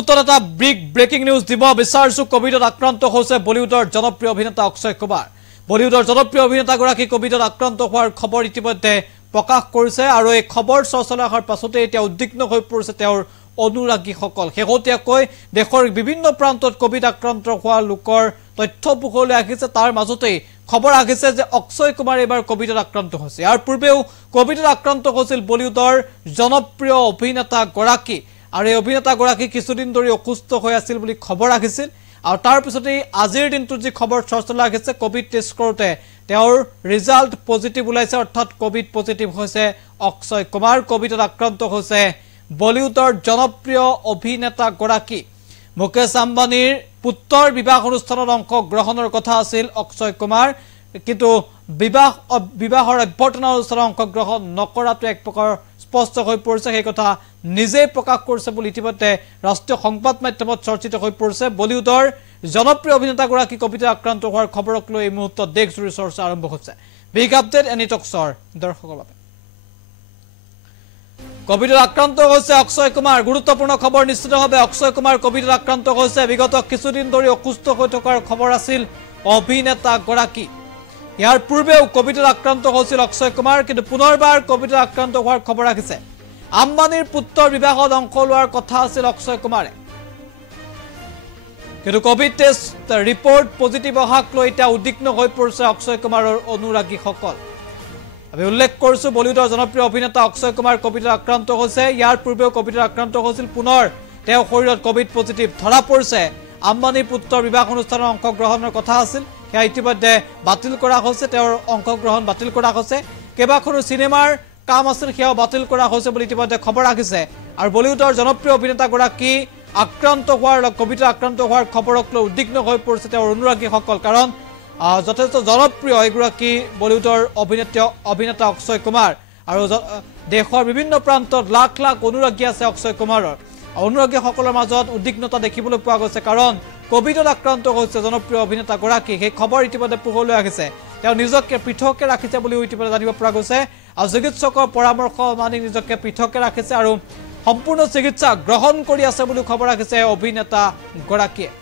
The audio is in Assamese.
মুহূৰ্তত এটা ব্ৰেকিং নিউজ দিব বিচাৰিছো কোভিডত আক্ৰান্ত হৈছে বলিউডৰ জনপ্ৰিয় অভিনেতা অক্ষয় কুমাৰ বলিউডৰ জনপ্ৰিয় অভিনেতাগৰাকী কোভিডত আক্ৰান্ত হোৱাৰ খবৰ ইতিমধ্যে প্ৰকাশ কৰিছে আৰু এই খবৰ চৰ্চা হোৱাৰ পাছতে এতিয়া উদ্বিগ্ন হৈ পৰিছে তেওঁৰ অনুৰাগীসকল শেহতীয়াকৈ দেশৰ বিভিন্ন প্ৰান্তত কোভিড আক্ৰান্ত হোৱা লোকৰ তথ্য পোহৰলৈ আহিছে তাৰ মাজতে খবৰ আহিছে যে অক্ষয় কুমাৰ এবাৰ কোভিডত আক্ৰান্ত হৈছে ইয়াৰ পূৰ্বেও কোভিডত আক্ৰান্ত হৈছিল বলিউডৰ জনপ্ৰিয় অভিনেতা গৰাকী আৰু এই অভিনেতা গৰাকী কিছুদিন ধৰি অসুস্থ হৈ আছিল বুলি খবৰ আহিছিল আৰু তাৰ পিছতে আজিৰ দিনটো যি খবৰ চৰ্চা আহিছে কোভিড টেষ্ট কৰোতে তেওঁৰ ৰিজাল্ট পজিটিভ ওলাইছে অৰ্থাৎ কোভিড পজিটিভ হৈছে অক্ষয় কুমাৰ কোভিডত আক্ৰান্ত হৈছে বলিউডৰ জনপ্ৰিয় অভিনেতা গৰাকী মুকেশ আম্বানীৰ পুত্ৰৰ বিবাহ অনুষ্ঠানত অংশগ্ৰহণৰ কথা আছিল অক্ষয় কুমাৰ কিন্তু বিবাহৰ অভ্যৰ্থনা অনুষ্ঠানত অংশগ্ৰহণ নকৰাটো এক প্ৰকাৰ স্পষ্ট হৈ পৰিছে সেই কথা নিজে প্ৰকাশ কৰিছে বুলি ইতিমধ্যে ৰাষ্ট্ৰীয় সংবাদ মাধ্যমত চৰ্চিত হৈ পৰিছে বলিউডৰ জনপ্ৰিয় অভিনেতা গৰাকী কোভিডত আক্ৰান্ত হোৱাৰ খবৰক লৈ এই মুহূৰ্তত দেশজুৰি চৰ্চা আৰম্ভ হৈছে বিগ আপডেট এনি টক্সৰ দৰ্শকৰ বাবে কোভিডত আক্ৰান্ত হৈছে অক্ষয় কুমাৰ গুৰুত্বপূৰ্ণ খবৰ নিশ্চিতভাৱে অক্ষয় কুমাৰ কোভিডত আক্ৰান্ত হৈছে বিগত কিছুদিন ধৰি অসুস্থ হৈ থকাৰ খবৰ আছিল অভিনেতা গৰাকী ইয়াৰ পূৰ্বেও কোভিডত আক্ৰান্ত হৈছিল অক্ষয় কুমাৰ কিন্তু পুনৰবাৰ কোভিডত আক্ৰান্ত হোৱাৰ খবৰ আহিছে আম্বানীৰ পুত্ৰৰ বিবাহত অংশ লোৱাৰ কথা আছিল অক্ষয় কুমাৰে কিন্তু কোভিড টেষ্ট ৰিপৰ্ট পজিটিভ অহাক লৈ এতিয়া উদ্বিগ্ন হৈ পৰিছে অক্ষয় কুমাৰৰ অনুৰাগীসকল আমি উল্লেখ কৰিছো বলিউডৰ জনপ্ৰিয় অভিনেতা অক্ষয় কুমাৰ কোভিডত আক্ৰান্ত হৈছে ইয়াৰ পূৰ্বেও কোভিডত আক্ৰান্ত হৈছিল পুনৰ তেওঁ শৰীৰত কোভিড পজিটিভ ধৰা পৰিছে আম্বানীৰ পুত্ৰৰ বিবাহ অনুষ্ঠানত অংশগ্ৰহণৰ কথা আছিল সেয়া ইতিমধ্যে বাতিল কৰা হৈছে তেওঁৰ অংশগ্ৰহণ বাতিল কৰা হৈছে কেইবাখনো চিনেমাৰ কাম আছিল সেয়া বাতিল কৰা হৈছে বুলি ইতিমধ্যে খবৰ আহিছে আৰু বলিউডৰ জনপ্ৰিয় অভিনেতা গৰাকী আক্ৰান্ত হোৱাৰ কোভিডত আক্ৰান্ত হোৱাৰ খবৰক লৈ উদ্বিগ্ন হৈ পৰিছে তেওঁৰ অনুৰাগীসকল কাৰণ যথেষ্ট জনপ্ৰিয় এগৰাকী বলিউডৰ অভিনেতা অক্ষয় কুমাৰ আৰু দেশৰ বিভিন্ন প্ৰান্তত লাখ লাখ অনুৰাগী আছে অক্ষয় কুমাৰৰ অনুৰাগীসকলৰ মাজত উদ্বিগ্নতা দেখিবলৈ পোৱা গৈছে কাৰণ কোভিডত আক্ৰান্ত হৈছে জনপ্ৰিয় অভিনেতা গৰাকী সেই খবৰ ইতিমধ্যে পোহৰলৈ আহিছে তেওঁ নিজকে পৃথকে ৰাখিছে বুলি ইতিমধ্যে জানিব পৰা গৈছে আৰু চিকিৎসকৰ পৰামৰ্শ মানি নিজকে পৃথকে ৰাখিছে আৰু সম্পূৰ্ণ চিকিৎসা গ্ৰহণ কৰি আছে বুলি খবৰ আহিছে অভিনেতা গৰাকীয়ে